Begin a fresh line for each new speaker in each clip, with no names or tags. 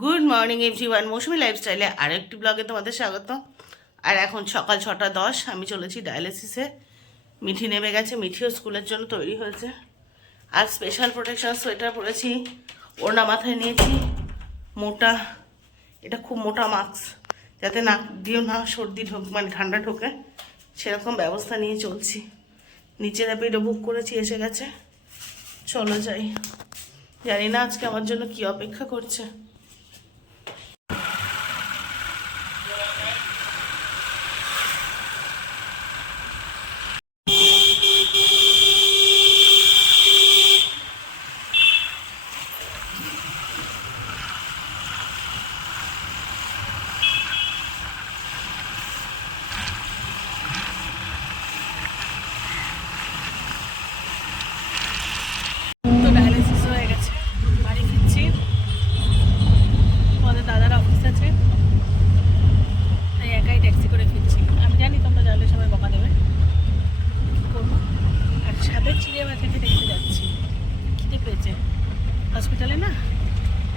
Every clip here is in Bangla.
গুড মর্নিং এভরিওয়ান মৌসুমি লাইফস্টাইলে আরেকটি ব্লগে তোমাদের স্বাগত আর এখন সকাল ছটা দশ, আমি চলেছি ডায়ালিসিসে মিঠি নেমে গেছে, মিঠিও স্কুলের জন্য তৈরি হয়েছে। আর স্পেশাল প্রোটেকশন সোয়েটার পরেছি, ওড়না মাথায় নিয়েছি, মোটা, এটা খুব মোটা মাস্ক যাতে নাক দিয়েও না, সর্দি ঢোক মানে ঠান্ডা ঢোকে, সেরকম ব্যবস্থা নিয়ে চলছি। নিচে র্যাপিডো বুক করেছি, এসে গেছে। চলো যাই। জানি না আজকে আমার জন্য কি অপেক্ষা করছে তো ডায়ালিসিস হয়ে গেছে বাড়ি ফিরছি আমাদের দাদার অফিস আছে তাই একাই ট্যাক্সি করে ফিরছি আমি জানি তোমরা জানলে সবাই বকা দেবে কী করব আর সাথে চিড়ে বাচ্চাকে দেখতে যাচ্ছি খিদে পেয়েছে হসপিটালে না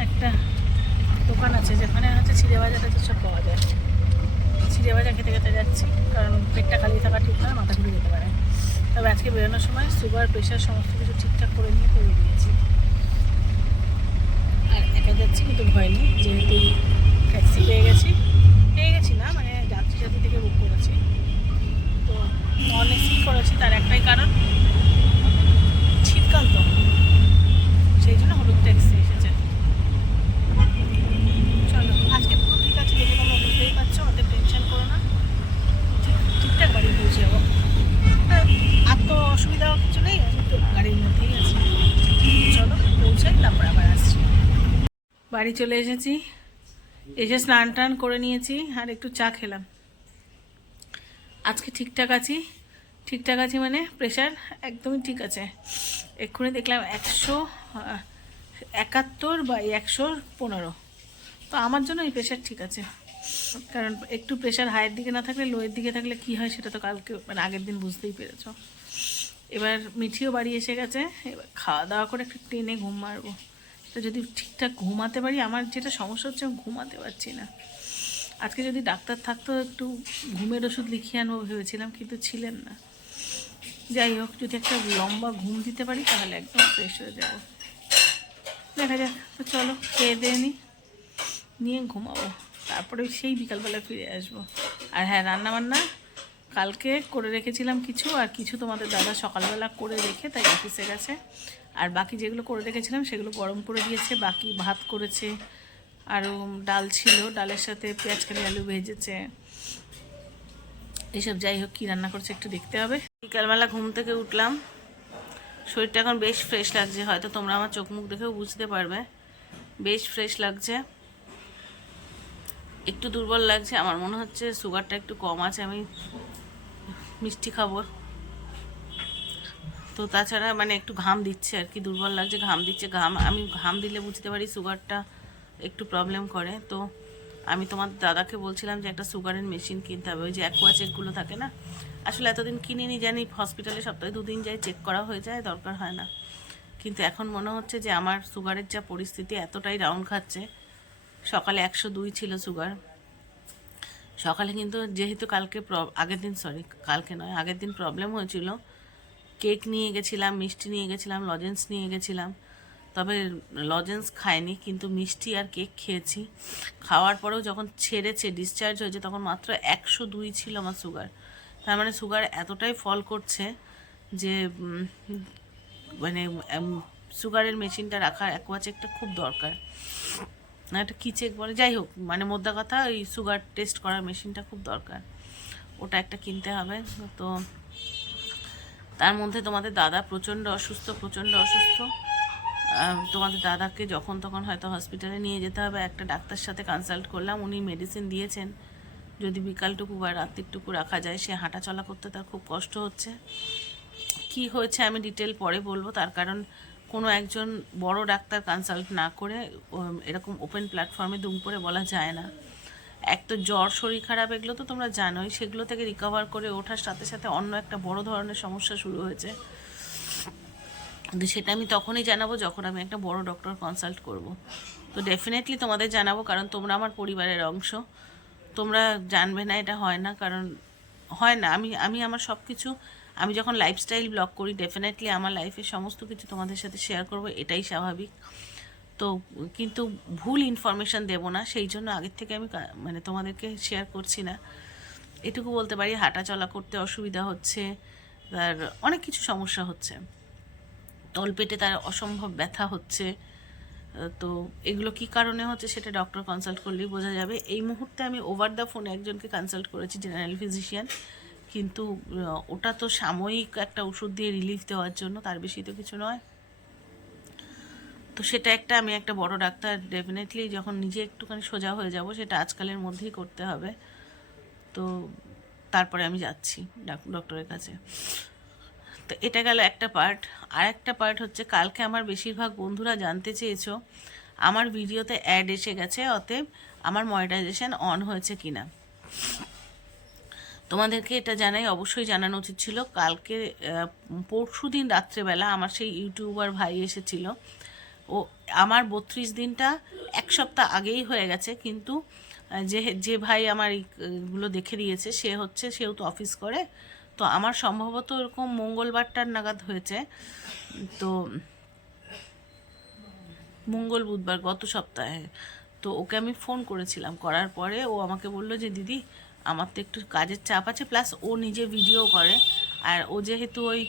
একটা দোকান আছে যেখানে হচ্ছে চিড়ে ভাজা টাজা সব পাওয়া যায় চিড়ে খেতে খেতে যাচ্ছি, কারণ পেটটা খালি থাকা ঠিক নয় মাথা ঘুরে যেতে পারে। তবে আজকে বেরোনোর সময় সুগার প্রেশার সমস্ত কিছু ঠিকঠাক করে নিয়ে করে দিয়েছি। আর একা যাচ্ছি কিন্তু ভয় নেই, যেহেতু ট্যাক্সি পেয়ে গেছি পেয়ে গেছি না মানে যাত্রী সাথী থেকে বুক করেছি তো নন এসি করেছি তার একটাই কারণ শীতকাল তো সেই জন্য হলুদ ট্যাক্সি এসেছে চলো আজকে পুরো ঠিক আছে দেখে তোমরা বুঝতেই পারছ ওদের টেনশন করো না ঠিক ঠিকঠাক বাড়ি পৌঁছে যাব হ্যাঁ, আর তো অসুবিধা কিছু নেই আমি তো গাড়ির মধ্যেই আছি চলো পৌঁছাই তারপর আবার আসছি বাড়ি চলে এসেছি। এসে স্নান টান করে নিয়েছি আর একটু চা খেলাম। আজকে ঠিকঠাক আছি। ঠিকঠাক আছি মানে প্রেশার একদমই ঠিক আছে। এক্ষুনি দেখলাম একশো একাত্তর বা একশো পনেরো। তো আমার জন্য এই প্রেশার ঠিক আছে। কারণ একটু প্রেশার হাইয়ের দিকে না থাকলে লোয়ের দিকে থাকলে কি হয় সেটা তো কালকে মানে আগের দিন বুঝতেই পেরেছ। এবার মিঠিও বাড়ি এসে গেছে। এবার খাওয়া দাওয়া করে একটু টেনে ঘুম মারবো। তো যদি ঠিকঠাক ঘুমাতে পারি, আমার যেটা সমস্যা হচ্ছে আমি ঘুমাতে পারছি না। আজকে যদি ডাক্তার থাকতো, একটু ঘুমের ওষুধ লিখিয়ে আনব ভেবেছিলাম, কিন্তু ছিলেন না। যাই হোক, যদি একটা লম্বা ঘুম দিতে পারি, তাহলে একদম ফ্রেশ হয়ে যাব। দেখা যাক, তো চলো, খেয়ে দিয়ে নিই নিয়ে ঘুমাবো। তারপরে সেই বিকালবেলা ফিরে আসব। আর হ্যাঁ রান্না বান্না কালকে করে রেখেছিলাম কিছু, আর কিছু তোমাদের দাদা সকালবেলা করে রেখে তাই অফিসে গেছে। আর বাকি যেগুলো করে রেখেছিলাম সেগুলো গরম করে দিয়েছে, বাকি ভাত করেছে, আরও ডাল ছিল, ডালের সাথে পেঁয়াজ কালি আলু ভেজেছে। এসব যাই হোক, কী রান্না করছে একটু দেখতে হবে। বিকালবেলা ঘুম থেকে উঠলাম, শরীরটা এখন বেশ ফ্রেশ লাগছে, হয়তো তোমরা আমার চোখ মুখ দেখেও বুঝতে পারবে। বেশ ফ্রেশ লাগছে। একটু দুর্বল লাগছে, আমার মনে হচ্ছে সুগারটা একটু কম আছে, আমি মিষ্টি খাব। তো তাছাড়া মানে একটু ঘাম দিচ্ছে আর কি, দুর্বল লাগছে, ঘাম দিচ্ছে। ঘাম, আমি ঘাম দিলে বুঝতে পারি সুগারটা একটু প্রবলেম করে। তো আমি তোমার দাদাকে বলছিলাম যে একটা সুগারের মেশিন কিনতে হবে, ওই যে অ্যাকোয়া চেকগুলো থাকে না? আসলে এতদিন কিনিনি জানি হসপিটালে সপ্তাহে দুদিন যাই চেক করা হয়ে যায়, দরকার হয় না। কিন্তু এখন মনে হচ্ছে যে আমার সুগারের যা পরিস্থিতি এতটাই রাউন্ড খাচ্ছে। সকালে একশো দুই ছিল সুগার সকালে কিন্তু যেহেতু কালকে আগের দিন সরি কালকে নয়, আগের দিন প্রবলেম হয়েছিল। কেক নিয়ে গেছিলাম, মিষ্টি নিয়ে গেছিলাম লজেন্স নিয়ে গেছিলাম। তবে লজেন্স খাইনি, কিন্তু মিষ্টি আর কেক খেয়েছি। খাওয়ার পরেও যখন ছেড়েছে ডিসচার্জ হয়েছে, তখন মাত্র একশো দুই ছিল আমার সুগার তার মানে সুগার এতটাই ফল করছে যে মানে সুগারের মেশিনটা রাখার অ্যাকোয়া চেকটা খুব দরকার। একটা কী চেক বলে? যাই হোক মানে মোদ্দা কথা ওই সুগার টেস্ট করার মেশিনটা খুব দরকার। ওটা একটা কিনতে হবে। তো তার মধ্যে তোমাদের দাদা প্রচণ্ড অসুস্থ প্রচণ্ড অসুস্থ। তোমাদের দাদাকে যখন তখন হয়তো হসপিটালে নিয়ে যেতে হবে। একটা ডাক্তার সাথে কনসাল্ট করলাম, উনি মেডিসিন দিয়েছেন। যদি বিকালটুকু বা রাত্রিটুকু রাখা যায়, সে হাঁটা চলা করতে তার খুব কষ্ট হচ্ছে। কি হয়েছে আমি ডিটেল পরে বলব। তার কারণ কোনো একজন বড় ডাক্তার কনসাল্ট না করে এরকম ওপেন প্ল্যাটফর্মে দুম করে বলা যায় না। এক তো জ্বর শরীর খারাপ, এগুলো তো তোমরা জানোই। সেগুলো থেকে রিকভার করে ওঠার সাথে সাথে অন্য একটা বড় ধরনের সমস্যা শুরু হয়েছে। সেটা আমি তখনই জানাব যখন আমি একটা বড় ডক্টর কনসাল্ট করব। তো ডেফিনেটলি তোমাদের জানাব, কারণ তোমরা আমার পরিবারের অংশ। তোমরা জানবে না এটা হয় না, কারণ হয় না। আমি আমি আমার সব কিছু আমি যখন লাইফস্টাইল ব্লগ করি ডেফিনেটলি আমার লাইফের সমস্ত কিছু তোমাদের সাথে শেয়ার করব, এটাই স্বাভাবিক। তো কিন্তু ভুল ইনফরমেশান দেবো না, সেই জন্য আগের থেকে আমি মানে তোমাদেরকে শেয়ার করছি না। এটুকু বলতে পারি হাঁটা চলা করতে অসুবিধা হচ্ছে আর অনেক কিছু সমস্যা হচ্ছে। তলপেটে তার অসম্ভব ব্যথা হচ্ছে, তো এগুলো কি কারণে হচ্ছে সেটা ডক্টর কনসাল্ট করলেই বোঝা যাবে। এই মুহূর্তে আমি ওভার দ্য ফোনে একজনকে কনসাল্ট করেছি জেনারেল ফিজিশিয়ান কিন্তু ওটা তো সাময়িক একটা ওষুধ দিয়ে রিলিফ দেওয়ার জন্য, তার বেশি তো কিছু নয়। তো সেটা একটা, আমি একটা বড় ডাক্তার ডেফিনেটলি যখন নিজে একটুখানি সোজা হয়ে যাব, সেটা আজকালের মধ্যেই করতে হবে। তো তারপরে আমি যাচ্ছি ডাক- ডক্টরের কাছে। তো এটা গেল একটা পার্ট আর একটা পার্ট হচ্ছে, কালকে আমার বেশিরভাগ বন্ধুরা জানতে চেয়েছো, আমার ভিডিওতে অ্যাড এসে গেছে, অতএব আমার মনিটাইজেশন অন হয়েছে কিনা। তোমাদেরকে এটা জানাই, অবশ্যই জানানো উচিত ছিল। কালকে পরশু দিন রাত্রেবেলা আমার সেই ইউটিউবার ভাই এসেছিল। ও, আমার বত্রিশ দিনটা এক সপ্তাহ আগেই হয়ে গেছে, কিন্তু যে যে ভাই আমার এইগুলো দেখে দিয়েছে, সে হচ্ছে, সেও তো অফিস করে। তো আমার সম্ভবত এরকম মঙ্গলবারটার নাগাদ হয়েছে। তো, মঙ্গল বুধবার গত সপ্তাহে। তো ওকে আমি ফোন করেছিলাম, করার পরে ও আমাকে বলল যে, দিদি আমার তো একটু কাজের চাপ আছে প্লাস ও নিজে ভিডিও করে। আর ও যেহেতু ওই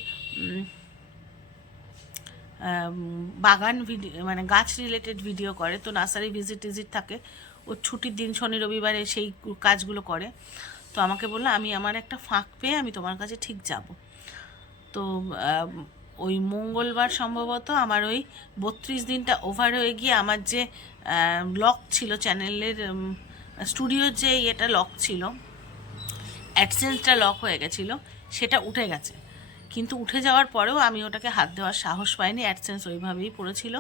বাগান ভিডিও মানে গাছ রিলেটেড ভিডিও করে, তো নার্সারি ভিজিট টিজিট থাকে। ও ছুটির দিন শনি, রবিবারে সেই কাজগুলো করে। তো আমাকে বলল, আমি আমার একটা ফাঁক পেয়ে আমি তোমার কাছে ঠিক যাব। তো ওই মঙ্গলবার সম্ভবত আমার ওই বত্রিশ দিনটা ওভার হয়ে গিয়ে আমার যে লক ছিল চ্যানেলের স্টুডিওর যে ইয়েটা লক ছিল অ্যাডসেন্সটা লক হয়ে গেছিল, সেটা উঠে গেছে। কিন্তু উঠে যাওয়ার পরেও আমি ওটাকে হাত দেওয়ার সাহস পাইনি অ্যাডসেন্স ওইভাবেই পড়েছিল।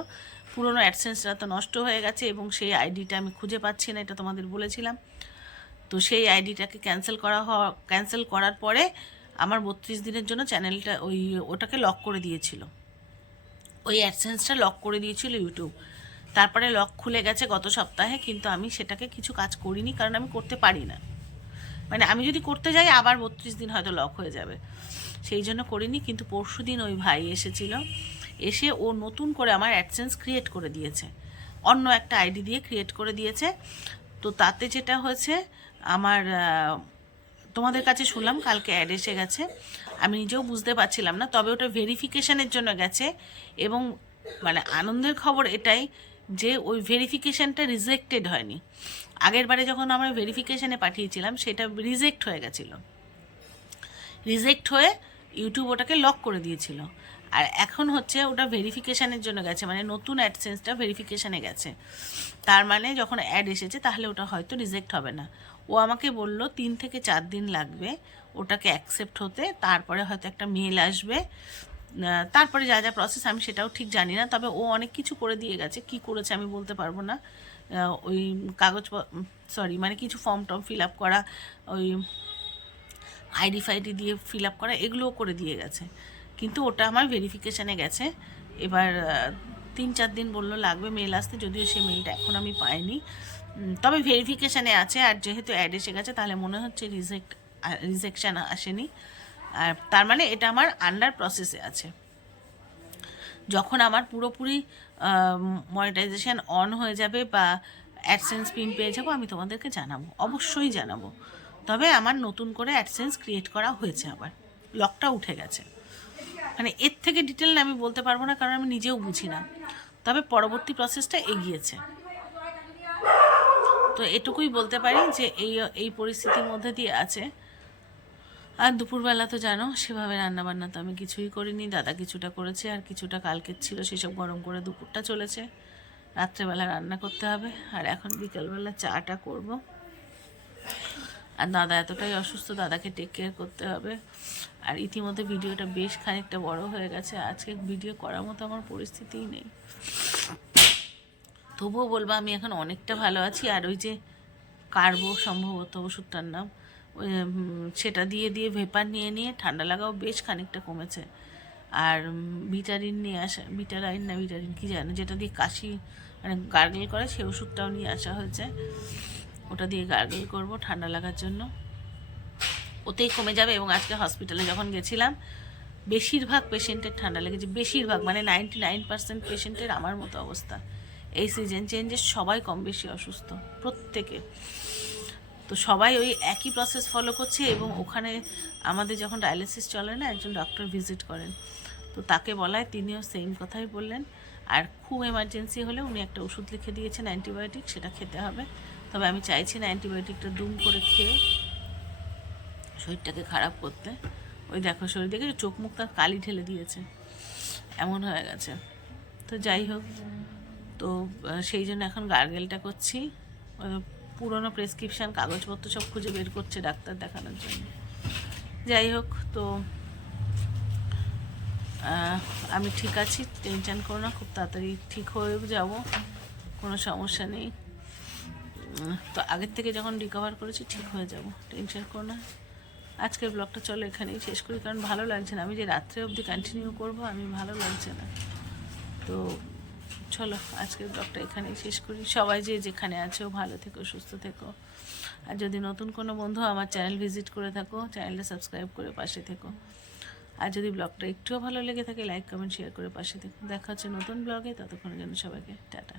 পুরনো অ্যাডসেন্সটা তো নষ্ট হয়ে গেছে এবং সেই আইডিটা আমি খুঁজে পাচ্ছি না, এটা তোমাদের বলেছিলাম। তো সেই আইডিটাকে ক্যান্সেল করা হওয়া, ক্যান্সেল করার পরে আমার বত্রিশ দিনের জন্য চ্যানেলটা ওই ওটাকে লক করে দিয়েছিল। ওই অ্যাডসেন্সটা লক করে দিয়েছিল ইউটিউব। তারপরে লক খুলে গেছে গত সপ্তাহে, কিন্তু আমি সেটাকে কিছু কাজ করিনি, কারণ আমি করতে পারি না। মানে আমি যদি করতে যাই, আবার বত্রিশ দিন হয়তো লক হয়ে যাবে। সেই জন্য করিনি, কিন্তু পরশু দিন ওই ভাই এসেছিল। এসে ও নতুন করে আমার অ্যাডসেন্স ক্রিয়েট করে দিয়েছে। অন্য একটা আইডি দিয়ে ক্রিয়েট করে দিয়েছে। তো তাতে যেটা হয়েছে, আমার তোমাদের কাছে শুনলাম, কালকে অ্যাড এসে গেছে। আমি নিজেও বুঝতে পারছিলাম না, তবে ওটা ভেরিফিকেশানের জন্য গেছে। এবং মানে আনন্দের খবর এটাই যে ওই ভেরিফিকেশানটা রিজেক্টেড হয়নি। আগের বারে যখন আমরা ভেরিফিকেশানে পাঠিয়েছিলাম, সেটা রিজেক্ট হয়ে গেছিল। রিজেক্ট হয়ে ইউটিউব ওটাকে লক করে দিয়েছিল। আর এখন হচ্ছে ওটা ভেরিফিকেশানের জন্য গেছে মানে নতুন অ্যাডসেন্সটা ভেরিফিকেশানে গেছে। তার মানে যখন অ্যাড এসেছে, তাহলে ওটা হয়তো রিজেক্ট হবে না। ও আমাকে বলল, তিন থেকে চার দিন লাগবে ওটাকে অ্যাকসেপ্ট হতে, তারপরে হয়তো একটা মেল আসবে। তারপরে যা যা প্রসেস আমি সেটাও ঠিক জানি না। তবে ও অনেক কিছু করে দিয়ে গেছে। কি করেছে আমি বলতে পারব না। ওই কাগজ সরি মানে কিছু ফর্ম টর্ম ফিল আপ করা, ওই আইডি ফাইডি দিয়ে ফিল আপ করা, এগুলোও করে দিয়ে গেছে। কিন্তু ওটা আমার ভেরিফিকেশানে গেছে। এবার তিন চার দিন বলল, লাগবে মেল আসতে। যদিও সেই মেলটা এখন আমি পাইনি। তবে ভেরিফিকেশানে আছে। আর যেহেতু অ্যাড এসে গেছে, তাহলে মনে হচ্ছে রিজেক্ট রিজেকশান আসেনি। আর তার মানে এটা আমার আন্ডার প্রসেসে আছে। যখন আমার পুরোপুরি মনিটাইজেশন অন হয়ে যাবে বা অ্যাডসেন্স পিন পেয়ে যাব, আমি তোমাদেরকে জানাব, অবশ্যই জানাব। তবে আমার নতুন করে অ্যাডসেন্স ক্রিয়েট করা হয়েছে আবার লকটা উঠে গেছে। মানে এর থেকে ডিটেল আমি বলতে পারব না, কারণ আমি নিজেও বুঝি না। তবে পরবর্তী প্রসেসটা এগিয়েছে। তো এটুকুই বলতে পারি যে এই এই পরিস্থিতির মধ্যে দিয়ে আছে। আর দুপুরবেলা তো জানো, সেভাবে রান্নাবান্না তো আমি কিছুই করিনি। দাদা কিছুটা করেছে আর কিছুটা কালকের ছিল, সেসব গরম করে দুপুরটা চলেছে। রাত্রেবেলা রান্না করতে হবে, আর এখন বিকালবেলা চাটা করব। আর দাদা এতটাই অসুস্থ, দাদাকে টেক কেয়ার করতে হবে। আর ইতিমধ্যে ভিডিওটা বেশ খানিকটা বড় হয়ে গেছে, আজকে ভিডিও করার মতো আমার পরিস্থিতিই নেই। তবুও বলব, আমি এখন অনেকটা ভালো আছি। আর ওই যে কার্বো, সম্ভবত ওষুধটার নাম সেটা দিয়ে দিয়ে ভেপার নিয়ে নিয়ে ঠান্ডা লাগাও, বেশ খানিকটা কমেছে। আর ভিটারিন নিয়ে আসা ভিটারাইন না ভিটারিন কি জানো, যেটা দিয়ে কাশি মানে গার্গেল করে, সে ওষুধটাও নিয়ে আসা হয়েছে। ওটা দিয়ে গার্গেল করব ঠান্ডা লাগার জন্য। ওতেই কমে যাবে এবং আজকে হসপিটালে যখন গেছিলাম, বেশিরভাগ পেশেন্টের ঠান্ডা লেগেছে, বেশিরভাগ মানে নাইনটি নাইন পার্সেন্ট পেশেন্টের আমার মতো অবস্থা। এই সিজন চেঞ্জে সবাই কম বেশি অসুস্থ, প্রত্যেকে। তো সবাই ওই একই প্রসেস ফলো করছে এবং ওখানে আমাদের যখন ডায়ালিসিস চলে না, একজন ডক্টর ভিজিট করেন। তো তাকে বলায়, তিনিও সেম কথাই বললেন। আর খুব এমার্জেন্সি হলে উনি একটা ওষুধ লিখে দিয়েছেন অ্যান্টিবায়োটিক সেটা খেতে হবে। তবে আমি চাইছি না অ্যান্টিবায়োটিকটা দুম করে খেয়ে শরীরটাকে খারাপ করতে। ওই দেখো, শরীর দেখে চোখ মুখ তার কালি ঢেলে দিয়েছে। এমন হয়ে গেছে। তো যাই হোক, তো সেই জন্য এখন গার্গেলটা করছি। পুরনো প্রেসক্রিপশান কাগজপত্র সব খুঁজে বের করছে ডাক্তার দেখানোর জন্য। যাই হোক, তো আমি ঠিক আছি টেনশান করো না, খুব তাড়াতাড়ি ঠিক হয়ে যাব, কোনো সমস্যা নেই। তো আগের থেকে যখন রিকভার করেছি, ঠিক হয়ে যাব টেনশন করো না। আজকের ব্লগটা চলো এখানেই শেষ করি, কারণ ভালো লাগছে না। আমি যে রাত্রে অবধি কন্টিনিউ করব, আমি ভালো লাগছে না। তো চলো, আজকের ব্লগটা এখানেই শেষ করি। সবাই যে যেখানে আছো, ভালো থেকো, সুস্থ থেকো। আর যদি নতুন কোনো বন্ধু আমার চ্যানেল ভিজিট করে থাকো চ্যানেলটা সাবস্ক্রাইব করে পাশে থেকো। আর যদি ব্লগটা একটুও ভালো লেগে থাকে লাইক কমেন্ট শেয়ার করে পাশে থেকো। দেখা হচ্ছে নতুন ব্লগে ততক্ষণের জন্য সবাইকে টাটা।